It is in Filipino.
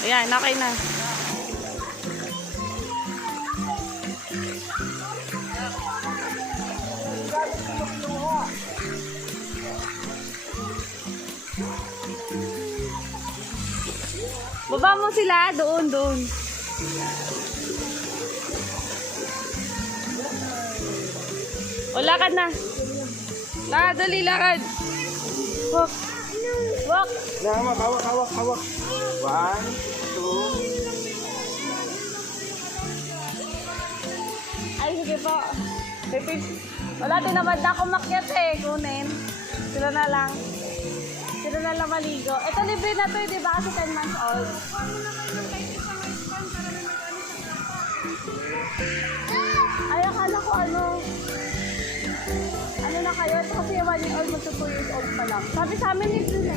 Ayan, okay na. Baba mo sila, doon. O, lakad na. Lakad, dali, lakad. Walk. Walk. Hawak, hawak, hawak, hawak. 1, 2. Ay, sige po. Wala din naman na ako makyat eh. Kunin. Sila na lang. Sila na lang maligo. Ito libre na to eh, di ba? Kasi 10 months old. Ay, akala ko ano na kayo? Ito kasi 1 year old, magto 2 years old pa lang. Sabi sa amin libre na.